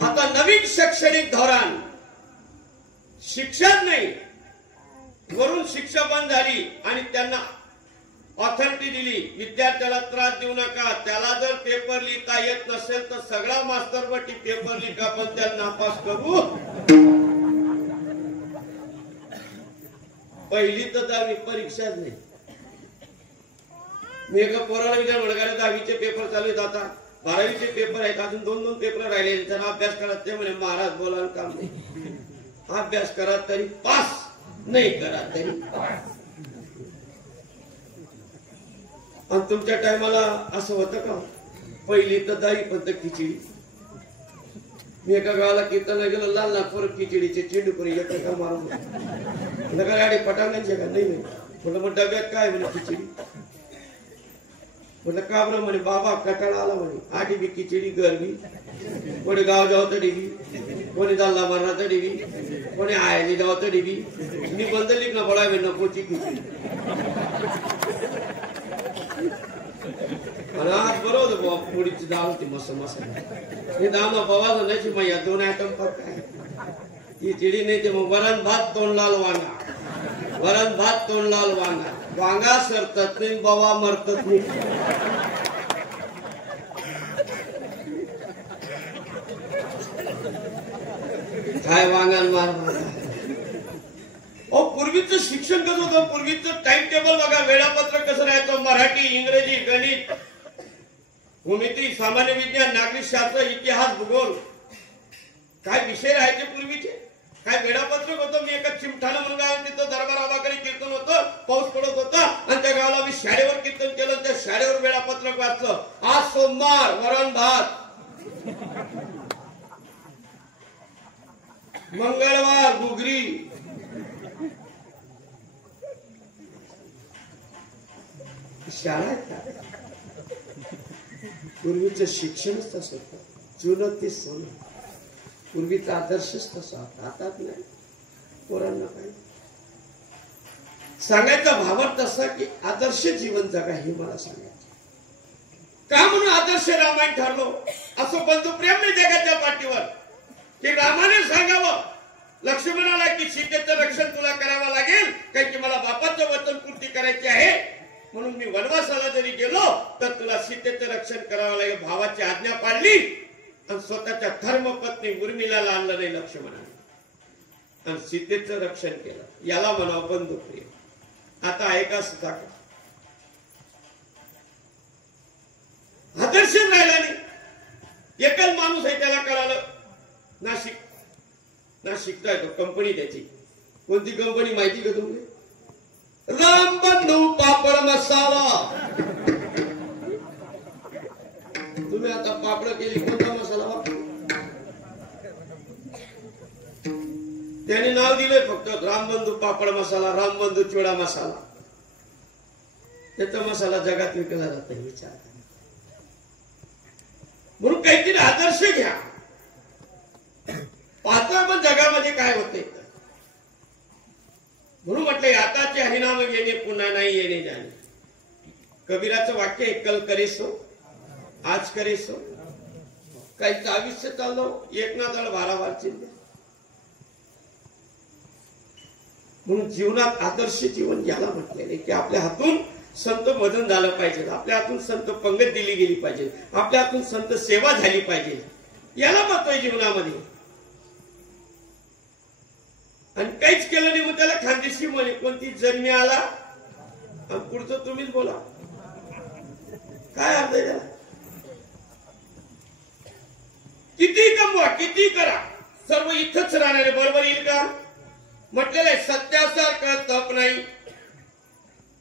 आता नवीन शैक्षणिक धोरण, शिक्षण नाही, वरून शिक्षा बंद झाली आणि त्यांना ऑथॉरिटी दिली, विद्यार्थ्याला त्रास देऊ नका, त्याला जर पेपर लिहिता येत नसेल तर सगळा मास्तर बटी पेपर लिहा पण त्याला नापास करू. पहिली तर 10वी परीक्षाच नाही. मी एका पोराला विचार म्हणा 10वीचे पेपर चालू आहेत, आता 12वीचे पेपर आहेत, अजून 2 पेपर राहिले, त्यांना अभ्यास करा. ते म्हणे महाराज बोलायला काम नाही, अभ्यास करा तरी पास, नाही करा तरी पास. आणि तुमच्या टायमाला असं होतं का? पहिली तर 10वी पर्यंत खिचडी. मी एका गावाला कीर्तन गेलो, लाल नागपूर खिचडीचे चेंडू करून एकमेका मारून नका गाडी पटांगणचे का नाही. म्हटलं मग डब्यात काय म्हणे खिचडी. म्हटलं का बरं? म्हणे बाबा कटाळा आला म्हणे, आठी बी खिचडी गरबी, कोणी गाव जाव तर डिबी, कोणी दाल्ला मारला तर डिबी, कोणी आयली जाव तर डिबी. मी बंदली ना बळा नकोची खिचडी. आज बरोबर पोळीची डाळ होती मस्त मस्त. हे दाम पवाज नाही मग या 2 आयटम फक्त आहे. खिचडी नाही ते मग वरण भात तोंड लाल वांगा, वरण भात तोंड लाल वांगा. वांगा सरतत नाही, बवा मरतत नाही. काय वांगा मार. पूर्वीचं शिक्षण कसं होतं? पूर्वीचं टाइम टेबल बघा, वेळापत्रक कसं राहायचं. मराठी, इंग्रजी, गणित, भूमिती, सामान्य विज्ञान, नागरिक शास्त्र, इतिहास, भूगोल, काय विषय राहायचे पूर्वीचे, काय वेळापत्रक होतं. मी एका चिमठाणा मुलगा आहे, तिथं दरबार आबाकडे कीर्तन होतं, पाऊस पडत होता आणि त्या गावाला मी शाळेवर कीर्तन केलं, त्या शाळेवर वेळापत्रक वाचलं. आज सोमवार वरण भात, मंगळवार घुगरी. शाळा पूर्वीचं शिक्षणच तसं होतं, जुनं ते सोनं. पूर्वीचा आदर्शच तसा होता, आता नाही. पोरांना काय सांगायचा भावार्थ तसा की आदर्श जीवन जगा हे मला सांगायचं. का म्हणून आदर्श रामायण ठरलो? असं बंधुप्रेम नाही जगाच्या पाठीवर की रामाने सांगावं लक्ष्मणाला की सीतेचं रक्षण तुला करावं लागेल, कारण की मला बापाचं वचन पूर्ती करायची आहे, म्हणून मी वनवासाला जरी गेलो तर तुला सीतेचं रक्षण करावं लागेल. भावाची आज्ञा पाळली आणि स्वतःच्या धर्मपत्नी उर्मिलाला आणलं नाही लक्ष्मणाने आणि सीतेचं रक्षण केलं. याला म्हणावं बंधुप्रेम. आता ऐका सुद्धा आदर्श राहिला नाही. एकच माणूस आहे त्याला कळालं, ना शिकता येतो. कंपनी त्याची कोणती कंपनी माहिती का तुम्ही? रामबंधू पापड मसाला. तुम्ही आता पापड केली, कोणता मसाला वापरू? त्याने नाव दिलंय फक्त रामबंधू पापड मसाला, रामबंधू चिवडा मसाला. त्याचा मसाला जगात विकला जात नाही. विचार म्हणून काहीतरी आदर्श घ्या. पाहतोय पण जगामध्ये काय होते. म्हणून म्हटलंय आताचे हरिनाम येणे पुन्हा नाही येणे जाणे. कबीराचं वाक्य आहे, कल करे सो आज करे सो. काही 24 चाललो एक ना दळ 12 वार चिंध्या. म्हणून जीवनात आदर्श जीवन याला म्हटलेले की आपल्या हातून संत मदन झालं पाहिजे, आपल्या हातून संत पंगत दिली गेली पाहिजे, आपल्या हातून संत सेवा झाली पाहिजे. याला महत्व आहे जीवनामध्ये. आणि काहीच केलं नाही मग त्याला खानदेशी म्हणे. कोणती जन्मी आला आणि पुढचं तुम्हीच बोला. काय अर्थ आहे त्याला? किती कमवा, किती करा, सर्व इथंच राहणारे बरोबर येईल का? म्हटलेलं आहे सत्यासारखा तप नाही,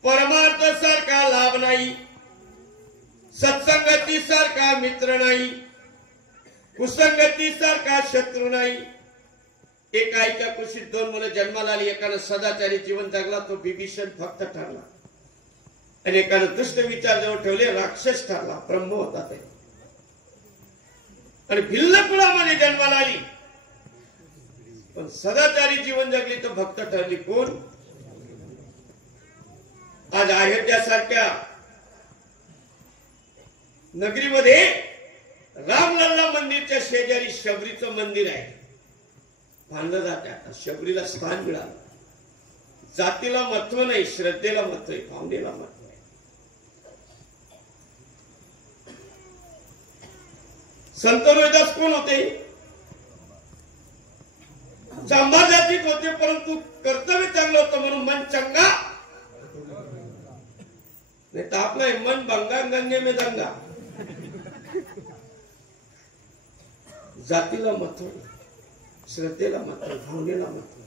परमार्थ सारखा लाभ नाही, सत्संगती सारखा मित्र नाही, कुसंगती सारखा शत्रू नाही. एका आईच्या कुशीत 2 मुलं जन्माला आली. एकानं सदाचारी जीवन जगला, तो विभीषण फक्त ठरला. आणि एकानं दुष्ट विचार जवळ ठेवले, राक्षस ठरला, ब्रह्म होता ते. आणि भिल्ल कुळामध्ये जन्माला आली पण सदाचारी जीवन जगली तर भक्त ठरली कोण? आज अयोध्यासारख्या नगरीमध्ये रामलल्ला मंदिरच्या शेजारी शबरीचं मंदिर आहे, बांधलं जाते. आता शबरीला स्थान मिळालं. जातीला महत्व नाही, श्रद्धेला महत्व आहे, भावनेला महत्व आहे. संत रोहिदास कोण होते? चांभार जातीत होते, परंतु कर्तव्य चांगलं होतं म्हणून मन चंगा नहीं तो आपला मन बंगा गंगे में दंगा. जातीला महत्व, श्रद्धेला महत्व, भावनेला महत्व.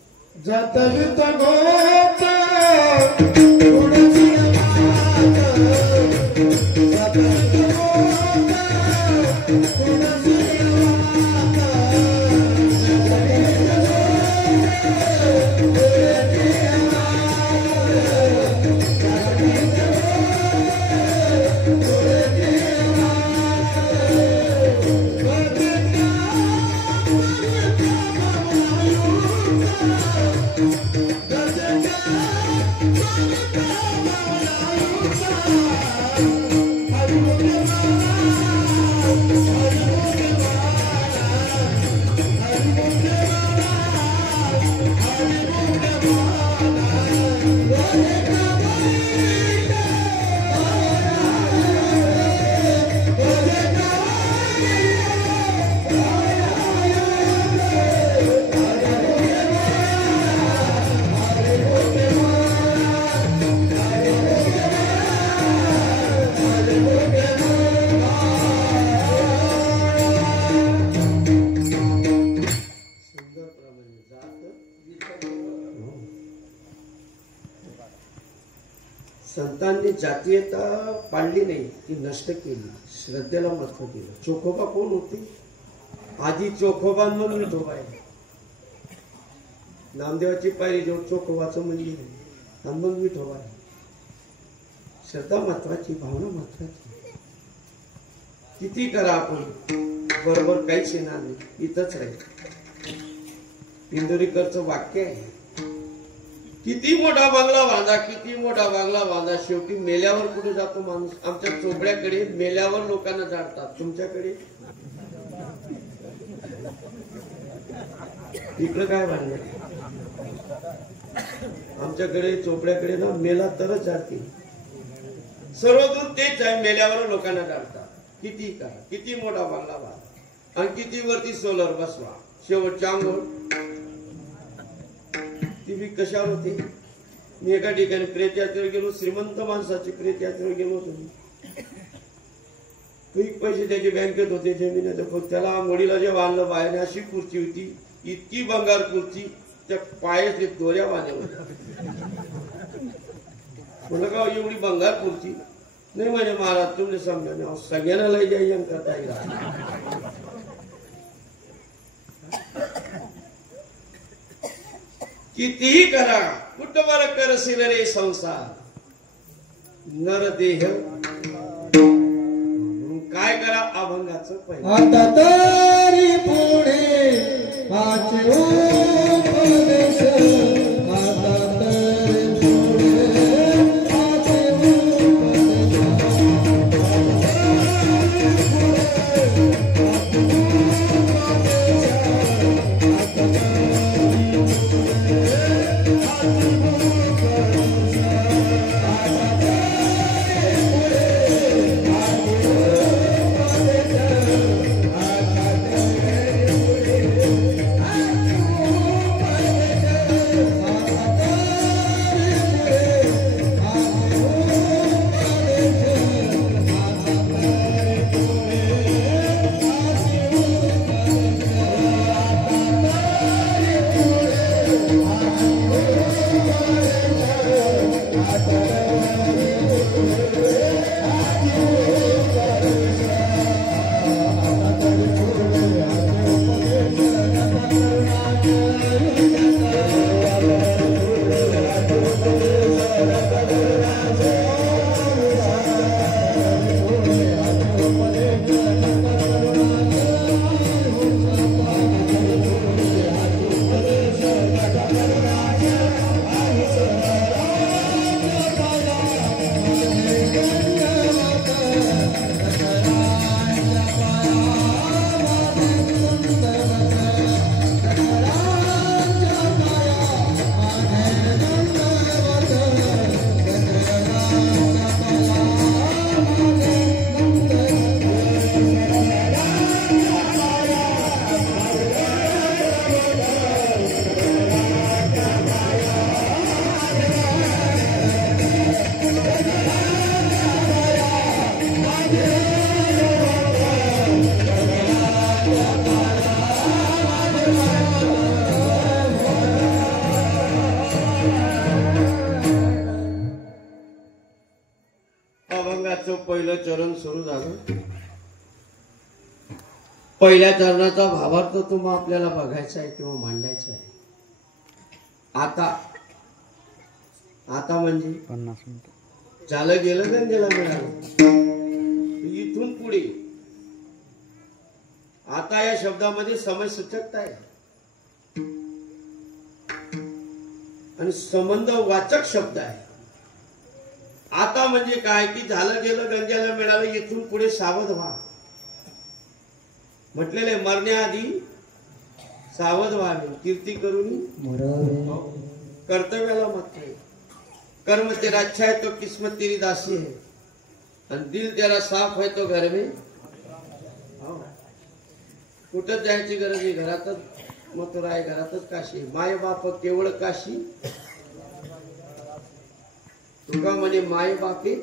जात वित गोत उडसी मात, जात वित गोत उडसी मात, संतांनी जातीयता पाळली नाही, ती नष्ट केली, श्रद्धेला महत्व दिलं. चोखोबा कोण होते? आधी चोखोबा म्हणून विठोबा आहे. नामदेवाची पायरी जेव्हा चोखोबाचं मंदिर आहे आणि मग विठोबा आहे. श्रद्धा महत्वाची, भावना महत्वाची. किती करा आपण, बरोबर काहीच येणार नाही, इथंच राहील. इंदोरीकरचं वाक्य आहे, किती मोठा बंगला बांधा, किती मोठा बंगला बांधा, शेवटी मेल्यावर कुठे जातो माणूस? आमच्या चोपड्याकडे मेल्यावर लोकांना जाणतात, तुमच्याकडे इकडं काय बांधलं? आमच्याकडे चोपड्याकडे ना मेला तरच जाते. सर्वदूर तेच आहे, मेल्यावर लोकांना जाणतात. किती करा, किती मोठा बंगला बांधा आणि किती वरती सोलर बसवा, शेवटच्या अंघोळ ती बी कशावर होती? मी एका ठिकाणी प्रेत यात्रेवर गेलो, श्रीमंत माणसाची प्रेत यात्रेवर गेलो होतो. पैसे त्याचे बँकेत होते, जमिनीचं, त्याला मोडीला जे बांधलं बाहेर अशी खुर्ची होती, इतकी बंगार खुर्ची, त्या पायाचे दोऱ्या बांधल्या होत्या. म्हणलं का एवढी बंगार खुर्ची? नाही म्हणजे महाराज तुमने समजा सगळ्यांना लय जाई करता येईल. कितीही करा, कुटुंबाला करशील रे संसार, नरदेह काय करा? अभंगाचं पहिलं. आता तरी पुढे पाच उपदेश, आता तरी पुढे पाच पहिलं चरण सुरू झालं. पहिल्या चरणाचा भावार्थ तुम्हा आपल्याला बघायचा आहे किंवा मांडायचा आहे. आता म्हणजे 50 मिनिटं झालं गेलं गंजेला मिळालं. इथून पुढे आता या शब्दामध्ये समय सूचकता आहे आणि संबंध वाचक शब्द आहे. आता म्हणजे काय की झालं गेलं गंजेला मिळालं. इथून पुढे सावध व्हा म्हटलेले. मरण्याआधी सावध व्हावे, कीर्ती करून कर्तव्याला मत आहे. कर्म तेरा अच्छा है तो किस्मत तेरी दासी है आणि दिल तेरा साफ है तो घर में. कुठंच जायची गरज नाही. घरातच मथुरा आहे, घरातच काशी. माय बाप केवळ काशी. तुका म्हणे माय बापे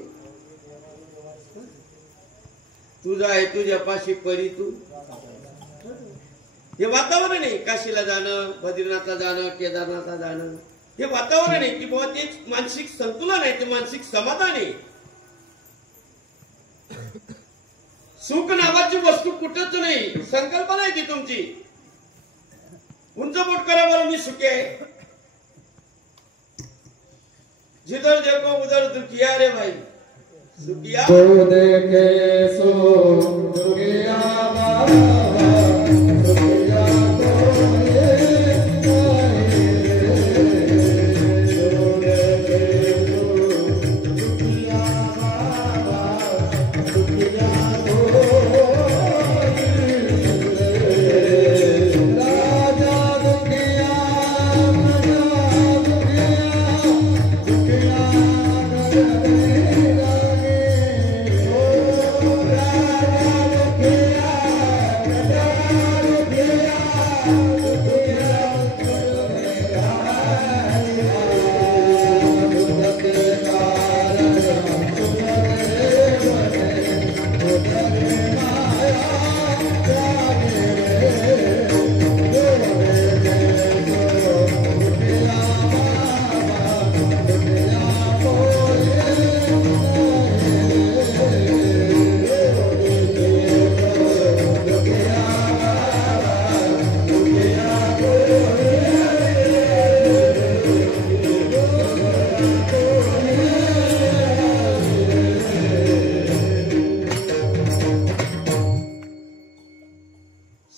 तुझा आहे तुझ्यापाशी परी तू. हे वातावरण आहे. काशीला जाणं, बद्रीनाथला जाणं, केदारनाथला जाणं हे वातावरण आहे की बाबा ते मानसिक संतुलन आहे, ते मानसिक समाधान आहे. सुख नावाची वस्तू कुठंच नाही. संकल्पना आहे ती तुमची. उंच बोट करा बरं, मी सुखी आहे. जिधर देखो उधर दुखिया रे भाई. सुखिया देखे सो दुखिया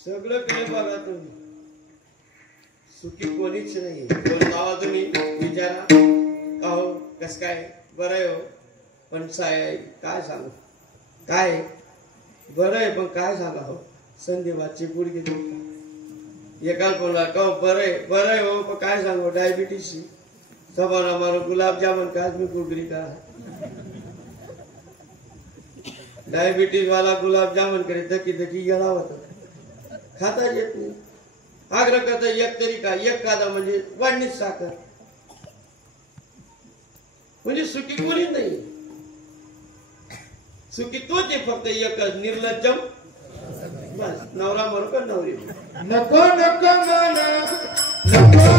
सगळं केलं बघा तुम्ही. सुखी कोणीच नाही. कोण लावा तुम्ही विचारा. अहो कस काय बरं आहे हो पण काय सांगू. काय बरं आहे पण काय सांगा हो. संधिवाची गुडघे दुखतात. एकाल कोणला कहो बरं आहे हो पण काय सांगू. डायबिटीसची सभाना मारो गुलाबजामुन का मी गुगरी का. डायबिटीस वाला गुलाबजामुन करे धकी धकी गेला होता. खाता येत नाही. आग्रह करता एक तरी का एक कादा म्हणजे वाढणीच साखर. म्हणजे सुखी कोणी नाही. सुखी तोच आहे फक्त एकच निर्लज्जम. बस नवरा मरो का नवरी. नको नको माना नको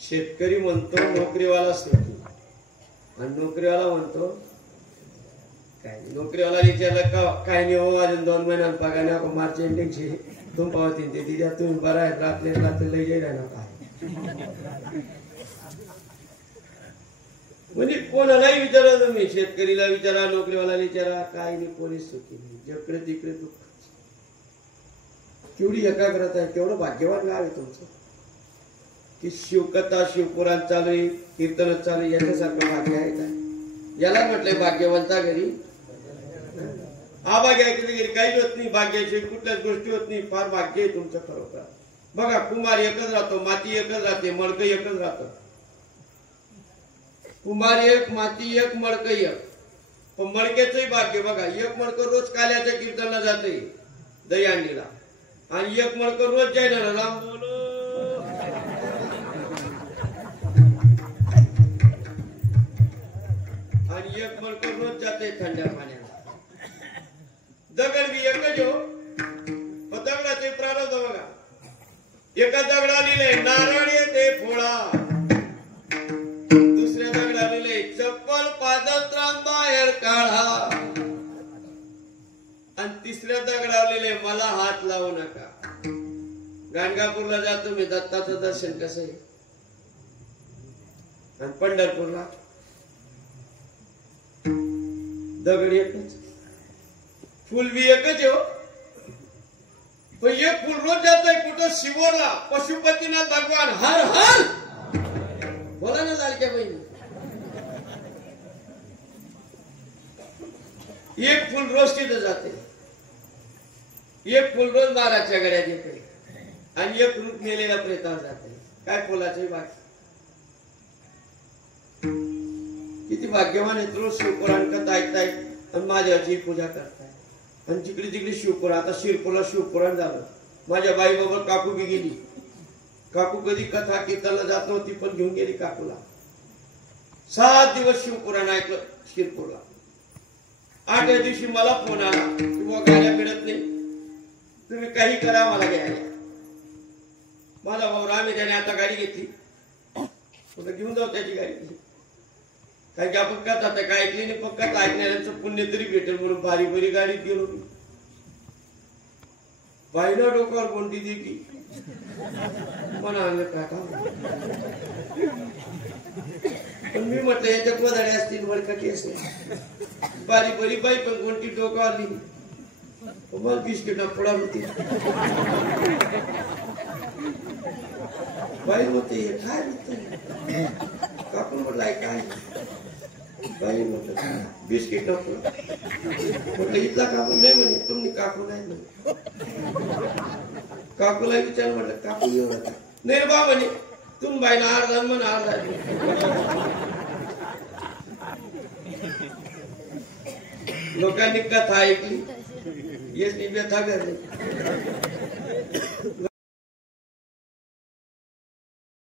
शेतकरी म्हणतो नोकरीवाला सुखी आणि नोकरीवाला म्हणतो काय. नोकरीवाला विचारलं का काय नाही हो अजून 2 महिन्यात पगार नाही. मार्च एंडिंगची तुम पावती ते तिच्या तुम्ही बरं आहे रात्री लई जाईल ना काय. म्हणजे कोणालाही विचारा तुम्ही. शेतकरीला विचारा, नोकरीवाला विचारा, काय नाही कोणीच सुखी नाही. जिकडे तिकडे दुःख. केवढी एकाग्रता आहे. केवढं भाग्यवान गाव आहे तुमचं की शिवकथा शिवपुराण चालू आहे, कीर्तनच चालू आहे. याच्यासारखं भाग्य आहे काय. याला म्हटलंय भाग्यवंता घरी अभाग्य घरी काहीच होत नाही. भाग्याशिवाय कुठल्याच गोष्टी होत नाही. फार भाग्य आहे तुमचं खरोखर. बघा कुमार एकच राहतो, माती एकच राहते, मडकं एकच राहतं. कुमार एक, माती एक, मडकं एक. पण मडक्याचंही भाग्य बघा, एक मडकं रोज काल्याच्या कीर्तनाला जाते दहीहंडीला, आणि एक मडकं रोज जायला राम बोलो. आणि एक मडकं रोज जाते थंड्या पाण्याला. दगड बी एकच हो, पण दगडाचे प्रारब्ध बघा. एका दगडा लिहिले नारळ येते फोळा, दुसऱ्या दगडा लिहिले चप्पल पादत्राण बाहेर काढा, आणि तिसऱ्या दगडा लिहिले मला हात लावू नका. गाणगापूरला जातो मी, दत्ताचं दर्शन कसं आहे, आणि पंढरपूरला दगड एकच, फुल बी एकच हो. पण एक फुल रोज जातोय कुठं शिवरला, पशुपतीनाथ भगवान हर हर बोला ना लाडक्या बहिणी. एक फुल रोज तिथं जाते, एक फुल रोज महाराजच्या गड्यात येते, आणि एक रूप मेलेल्या प्रेतावर जाते. काय फुलाचे बाकी, किती भाग्यवान आहेत. रोज शिवपुराण कथा ऐकताय आणि माझ्याची पूजा करताय. आणि जिकडे तिकडे शिवपुराण, आता शिरपूरला शिवपुराण झालं. माझ्या बाई बाबा काकू बी गेली. काकू कधी कथा कीर्तनाला जात नव्हती, पण घेऊन गेली काकूला. 7 दिवस शिवपुराण ऐकलं शिरपूरला. 8व्या दिवशी मला फोन आला की बुवा गाड्या मिळत नाही, तुम्ही काही करा मला घ्यायला. माझा भाऊ रामे त्याने आता गाडी घेतली, घेऊन जाऊ त्याची गाडी. कारण की आपण कथा काय ऐकली नाही, पण कथा ऐकणाऱ्यांचं पुण्य तरी भेटेल म्हणून बारी बरी गाडीत गेलो मी. बाईला डोक्यावर कोणती दे की पण आलं काका. पण मी म्हटलं याच्यात वधाडे असतील, वडकाठी असेल. बारी बरी बाई पण कोणती डोकं आली, मला बिस्किट पडा होती. बाई होते काय होत काकू म्हटलं काय, बाई म्हटलं बिस्किट नको. म्हटलं इथला काकू नाही म्हणे, तुम्ही काकू नाही म्हणे. काकूला विचार म्हटलं काकू येऊ नका. नाही बा म्हणे, तुम्ही बाईला अर्धा म्हण अर्धा. लोकांनी कथा ऐकली, येस व्यथा घरली.